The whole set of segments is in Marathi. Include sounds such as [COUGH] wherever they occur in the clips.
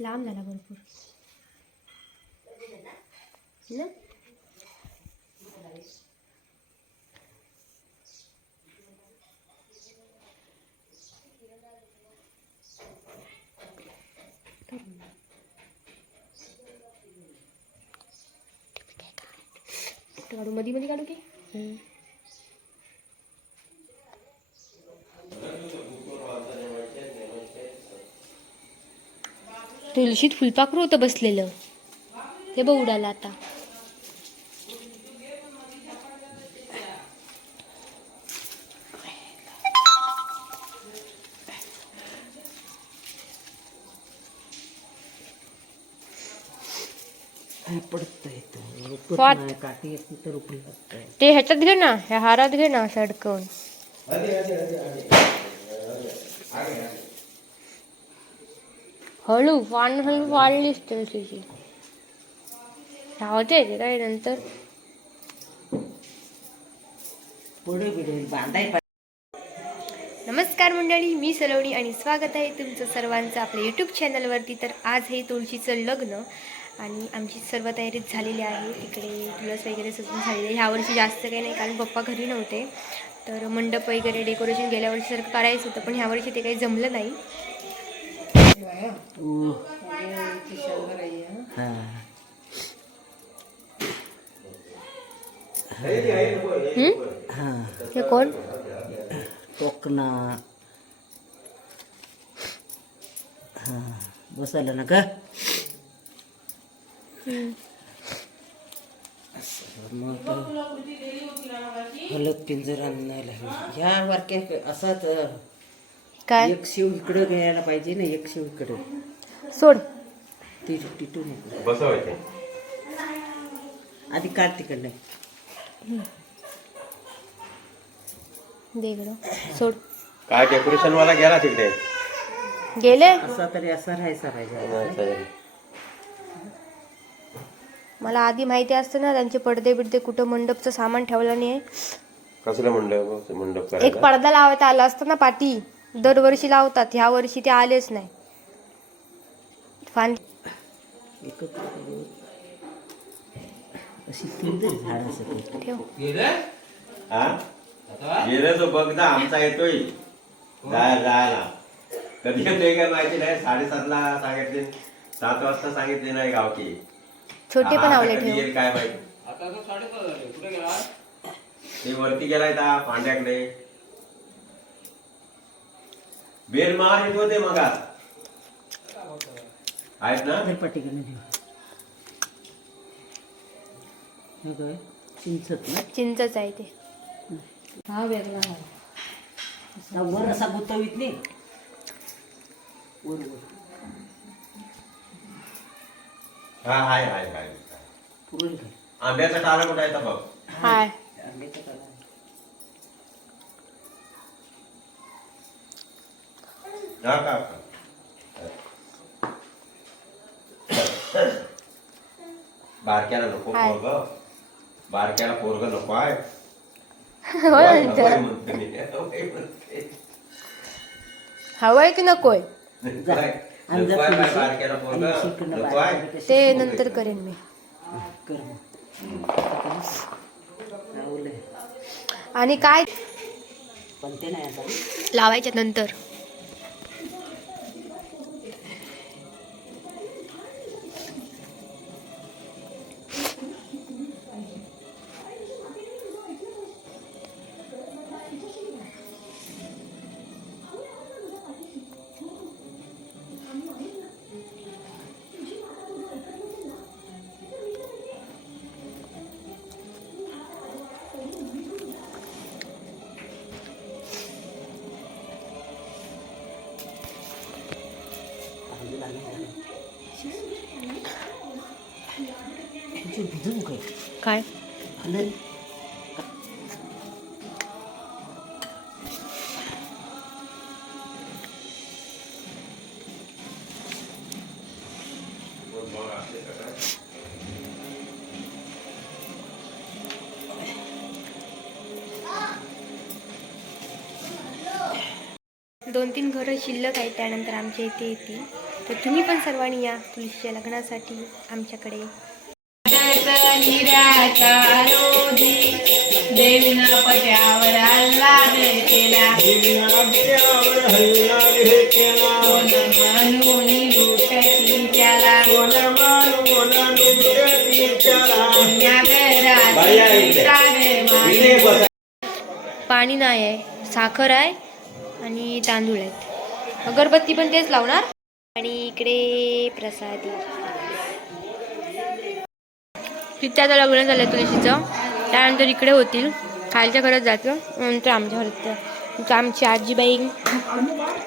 लांब झाला भरपूर. ना काढू. मध्ये मध्ये काढू की? तुळशीत फुलपाखरू होतं बसलेलं. ते बघ उडालं आता. पडतंय तो? ह्याच्यात घे ना ह्या हारात घे ना असं अडकवून. हळू वाण हळू वाढलीच तुळशीची राहते ते काय नंतर. नमस्कार मंडळी मी सलोनी आणि स्वागत आहे तुमचं सर्वांचं आपल्या यूट्यूब चॅनलवरती तर आज हे तुळशीचं लग्न आणि आमची सर्व तयारीच झालेली आहे. तिकडे तुळस वगैरे सजून झालेली आहे. ह्या वर्षी जास्त काही नाही कारण पप्पा घरी नव्हते. तर मंडप वगैरे डेकोरेशन गेल्या वर्षीसारखं करायचं होतं पण ह्या वर्षी ते काही जमलं नाही. हा? हा. हे कोण? टोकना हा. बसायला ना का असं, मग हलत पिंजर आणायला. ह्या वारक्या असाच काय? एक शिव इकडे घ्यायला पाहिजे ना एक शिव इकडे. सोड. ती टिटू नको. बसवायचे. आधी काढ तिकडनं दे इकडं. सोड. काय डेकोरेशन वाला गेला तिकडे? गेले? असा तरी असा राहायचा पाहिजे मला आधी माहिती असतं ना त्यांचे पडदे बिडदे कुठं मंडपचं सामान ठेवलं नाही कसलं मंडप? मंडप एक करायला पडदा लावता आला असतं ना पाठी दरवर्षी लावतात ह्या वर्षी ते आलेच नाही. फान ठेव. हा गेलं तो बघ ना आमचा येतोय जायला जायला कधी येतोय काय माहिती नाही साडेसातला सांगितले सात वाजता सांगितले नाही गावची छोटे पण आता आवले ठेव येईल काय माहिती ते वरती गेलाय ता पांड्याकडे. बेल मार येत होते मग. आहेत ना? हे काय चिंचत ना? चिंचच आहे ते. हा वेगळा हा वर असा गुतवीत नाही. वर वर. हा हाय हाय हाय. आंब्याचा टाला कुठं आहे बघ. हाय आंब्याचं काढा. हा का बारक्याला नको हाय. पोरग बारक्याला पोरग नको आहे [LAUGHS] होय होय म्हणतं. म्हणते मी. होय म्हणते. हवंय की नकोय? आणि नको आहे थोडीशी. बाय बारक्याला पोरग आणि शिकणं नको बारक्याला आहे कशी ते? नंतर करेन मी कर. आणि काय पण ते नाही आता लावायच्या नंतर काय? दोन तीन घरं शिल्लक आहेत त्यानंतर आमच्या इथे येते तर तुम्ही पण सर्वांनी या तुळशीच्या लग्नासाठी आमच्याकडे. पाणी नाही आहे साखर आहे आणि तांदूळ आहेत. अगरबत्ती पण तेच लावणार. आणि इकडे प्रसादी. पित्याचं लग्न झालं तुळशीचं. त्यानंतर इकडे होतील. खालच्या घरात जातं नंतर आमच्या घरात आमची आजीबाई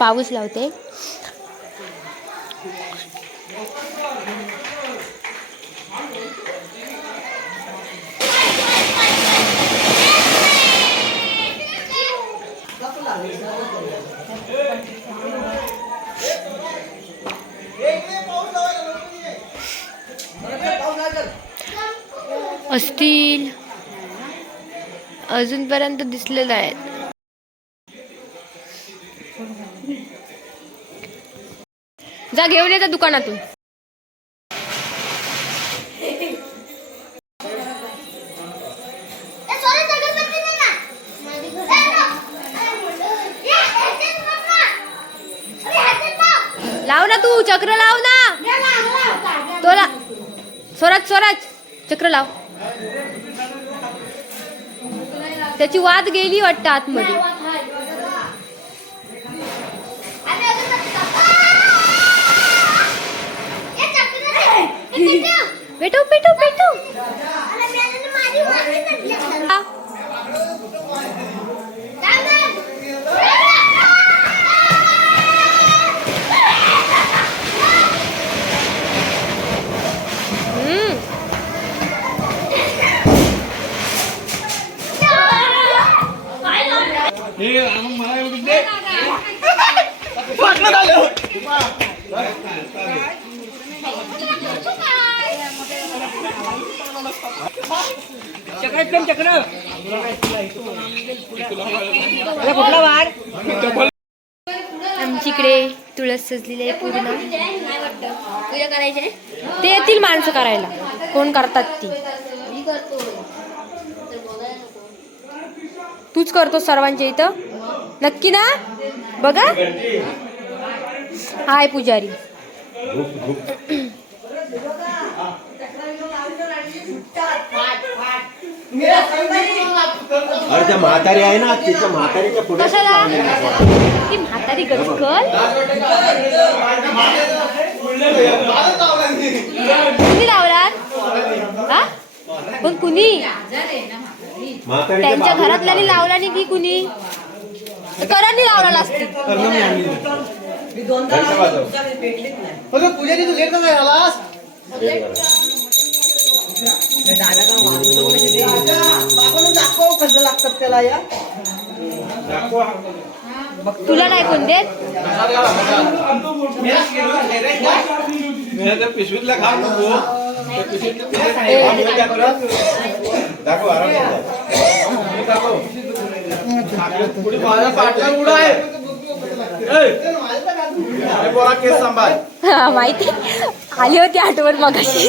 पाऊस लावते. असतील. अजूनपर्यंत दिसलेलं आहेत जा घेऊन येता दुकानातून. लाव ना. तू चक्र लाव ना. तो ला स्वराज स्वराज. चक्र लाव. त्याची वाद गेली वाटतं आतमध्ये. पेटव पेटव पेटव हा. हम्म. आमची इकडे तुळस सजलेली आहे पूर्ण. पूजा करायची ते येतील माणसं करायला. कोण करतात ती? मी करतो तर बघायला नको तूच करतो सर्वांच्या इथं? नक्की ना? बघा. हाय पुजारी. [CLEARS THROAT] अरे त्या म्हातारी आहे ना तिच्या म्हातारीच्या पुढे कशाला? ती म्हातारी गचकल कुणी लावलात हा? पण कुणी? त्यांच्या बाजूला घरातल्यानी लावला नाही की कुणी? करांनी लावला बाजूला. पूजारी तू लेट झालास. आपण दाखव कसं लागतात त्याला या. तुला नाही कोण देत? पिशवीतला खा नको. दाखव. हा, माहिती. आली होती आठवण मगाशी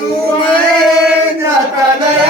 you may not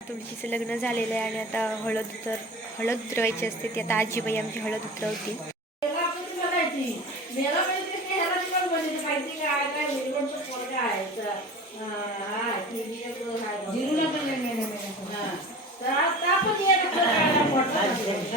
तुळशीचं लग्न झालेलं आहे आणि आता हळद उतर हळद उतरवायची असते ती आता आजीबाई आमची हळद उतरवतील.